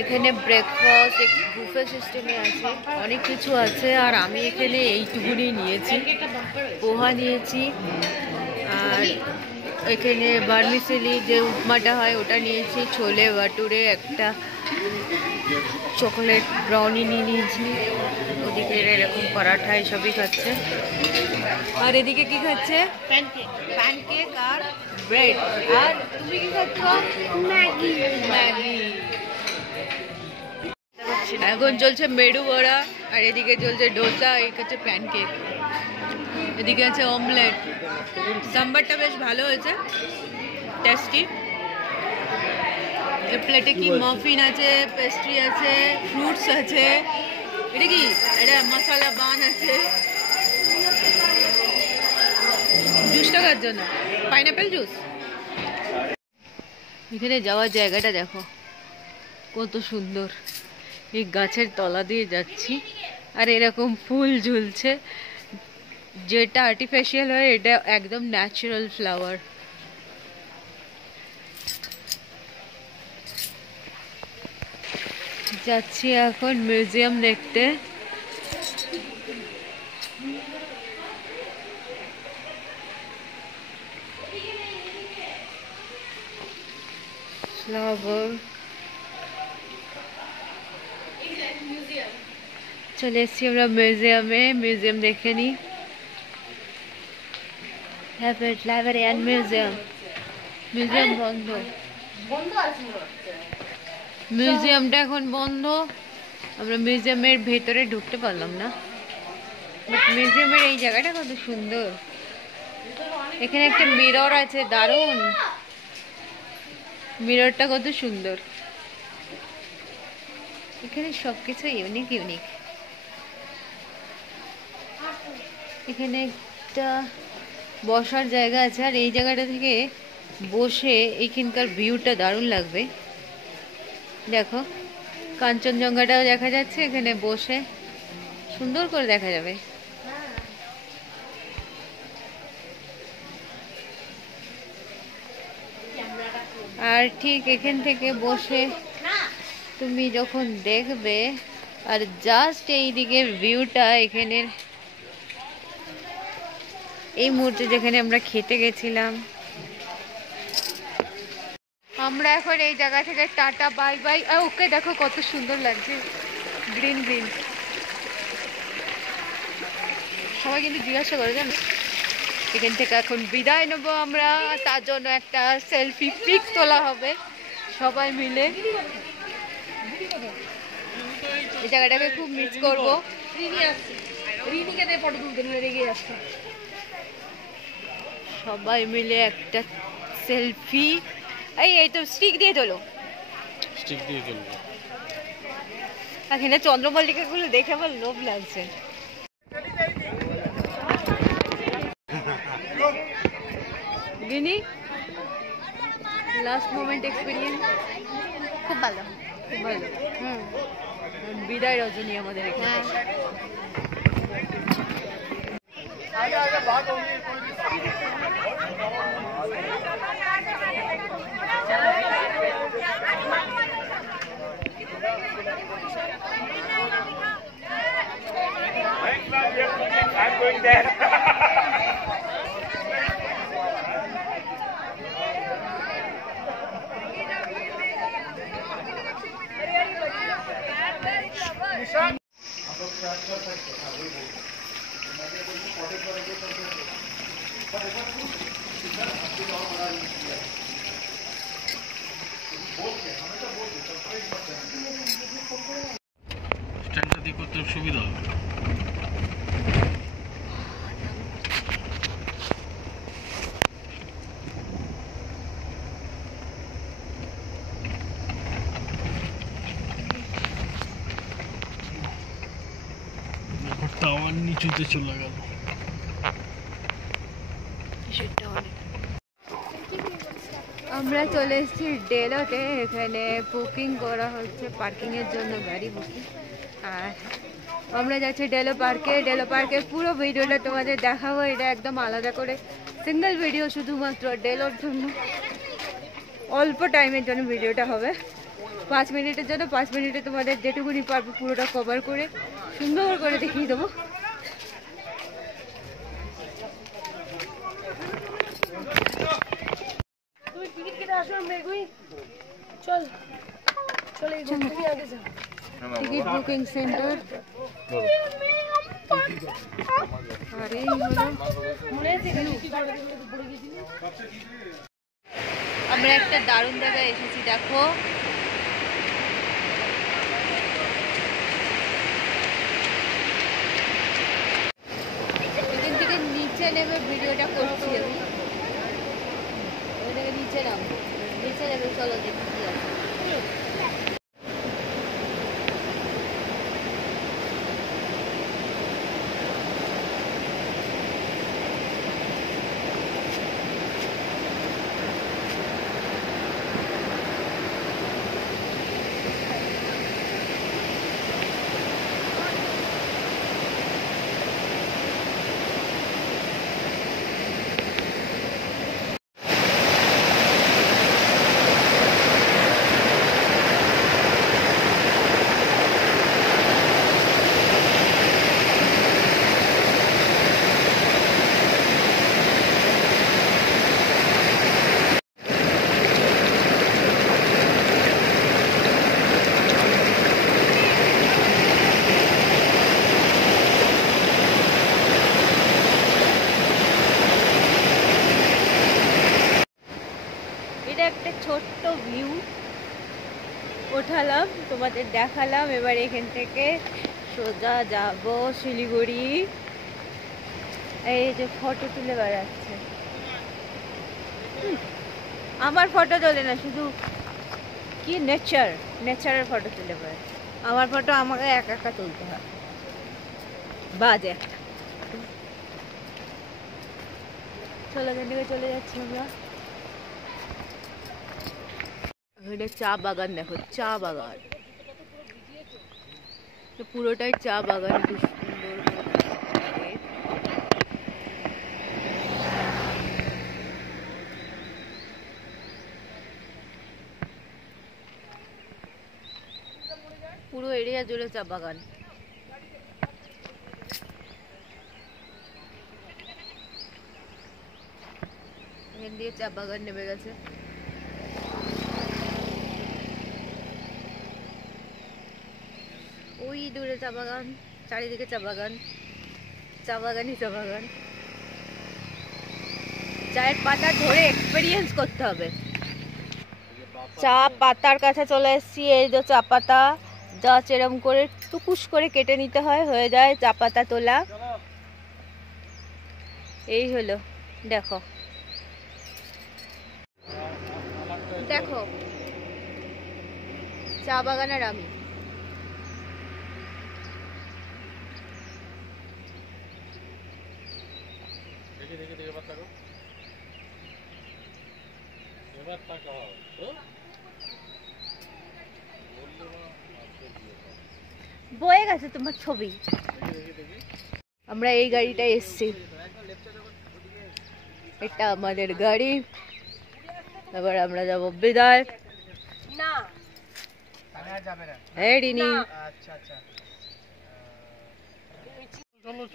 এখানে breakfast buffet সিস্টেমে আছে, অনেক কিছু আছে। আর আমি এখানে এইটুকুনি নিয়েছি, পোহা নিয়েছি, আর এখানে বার্মিসেলি যে উপমাটা হয় ওটা নিয়েছি, ছোলে ভাটুরে, একটা চকলেট ব্রাউনি নিয়ে নিয়েছি। ওদিকে এরকম পরাঠা এসবই খাচ্ছে। আর এদিকে কি খাচ্ছে? প্যানকেক আর ব্রেড। আর তুমি কি খাচ্ছ? ম্যাগি। ম্যাগি। এখন চলছে মেডু বড়া, আর এদিকে চলছে ডোসা, এই হচ্ছে প্যানকেক, এদিকে আছে অমলেট। সাম্বারটা বেশ ভালো হয়েছে, টেস্টি। এই প্লেটে কি মাফিন আছে, পেস্ট্রি আছে, ফ্রুটস আছে, এটা কি, এটা মশলা বান আছে। জুসটা খাওয়ার জন্য পাইনাপেল জুস। এখানে যাওয়ার জায়গাটা দেখো কত সুন্দর, এই গাছের তলা দিয়ে যাচ্ছি, আর এরকম ফুল ঝুলছে। যেটা আর্টিফিশিয়াল হয় এটা একদম ন্যাচারাল ফ্লাওয়ার। যাচ্ছি এখন মিউজিয়াম দেখতে। ফ্লাওয়ার চলে এসছি আমরা মিউজিয়ামে, মিউজিয়াম দেখে নিই। মিউজিয়াম বন্ধ, মিউজিয়ামটা এখন বন্ধ। আমরা মিউজিয়ামের ভেতরে ঢুকতে পারলাম না, বাট মিউজিয়ামের এই জায়গাটা কত সুন্দর। এখানে একটা মিরর আছে, দারুণ মিররটা কত সুন্দর। এখানে সবকিছু ইউনিক ইউনিক। এখানে একটা বসার জায়গা আছে, আর এই জায়গাটা থেকে বসে এইখানকার ভিউটা দারুণ লাগবে। দেখো কাঞ্চনজঙ্ঘাটাও দেখা যাচ্ছে, এখানে বসে সুন্দর করে দেখা যাবে। আর ঠিক এখান থেকে বসে তুমি যখন দেখবে, আর জাস্ট এই দিকের ভিউটা, এখানের এই মুহূর্তে যেখানে আমরা খেতে গেছিলাম, আমরা এখন এই জায়গা থেকে টাটা বাই বাই। আর ওকে দেখো কত সুন্দর লাগছে, গ্রিন গ্রিন। সবাই কিন্তু জিজ্ঞাসা করে জানো। এখান থেকে এখন বিদায় নেবো আমরা, তার জন্য একটা সেলফি পিক তোলা হবে সবাই মিলে। এই জায়গাটাকে খুব মিস করবো। সবাই মিলে একটা সেলফি। এই তো স্টিক দিয়ে তোলো, স্টিক দিয়ে তোলো। এখানে চন্দ্রমল্লিকা গুলো দেখে আমার লোভ লাগছে। গিনি লাস্ট মোমেন্ট এক্সপিরিয়েন্স খুব ভালো, খুব ভালো। বিদায় রজনী আমাদের এখানে। I'm going there. স্ট্যান্ডটা দিয়ে করতে সুবিধা হবে। টাওয়ার নিচুতে চলে গেল। আমরা চলে এসেছি ডেলোতে, এখানে বুকিং করা হচ্ছে পার্কিং এর জন্য, গাড়ি বুকিং। আর আমরা যাচ্ছি ডেলো পার্কে। ডেলো পার্কের পুরো ভিডিওটা তোমাদের দেখাবো, এটা একদম আলাদা করে সিঙ্গেল ভিডিও, শুধুমাত্র ডেলোর জন্য, অল্প টাইমের জন্য ভিডিওটা হবে। 5 মিনিটের জন্য 5 মিনিটে তোমাদের যেটুকুনি পারবো পুরোটা কভার করে সুন্দর করে দেখিয়ে দেবো। Ticket booking centre. আর এই হলো আমরা একটা দারুণ জায়গায় এসেছি, দেখো এখান থেকে নিচে নেমে ভিডিওটা করছি আমি। ওখান থেকে নিচে নামবো, নিচে নেমে চলো দেখি কি আছে। একটা ছোট্ট ভিউ ওঠালাম, তোমাদের দেখালাম। এবার এখান থেকে সোজা যাব শিলিগুড়ি। এই যে ফটো তুলে বেড়াচ্ছে, আমার ফটো তোলে না, শুধু কি নেচারের ফটো তুলে বেড়াচ্ছে। আমার ফটো আমাকে একা একা তুলতে হয়, বাজে একটা। চলো এখান থেকে চলে যাচ্ছি আমরা। এখানে চা বাগান, দেখো চা বাগান, পুরোটাই চা বাগান, কি সুন্দর। পুরো এরিয়া জুড়ে চা বাগান। এখান দিয়ে চা বাগান নেমে গেছে। ওই দূরে চা বাগান, চারিদিকে চা বাগান, চা বাগানই চা বাগান। চায়ের পাতা ধরে এক্সপেরিয়েন্স করতে হবে। চা পাতার কাছে চলে এসেছি। এই যে চা পাতা, যা এরম করে টুকুস করে কেটে নিতে হয়, হয়ে যায় চা পাতা তোলা। এই হলো, দেখো দেখো চা বাগানের আমি। বয়ে গেছে তোমার ছবি। আমরা এই গাড়িটায় এসছি, এটা আমাদের গাড়ি। এবার আমরা যাবো বিদায়।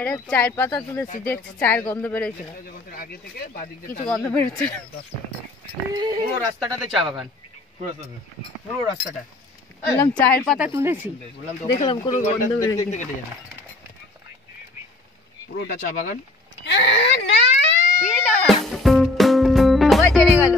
এটা চায়ের পাতা তুলেছি, দেখছি চায়ের গন্ধ বেরোচ্ছে না, কিছু গন্ধ বেরোচ্ছে না। পুরো রাস্তাটাতে চা বাগান, পুরো রাস্তাটা। বললাম চায়ের পাতা তুলেছি, দেখলাম কোনো গন্ধ বেরোচ্ছে না। পুরোটা চা বাগান। সবাই জেনে গেল।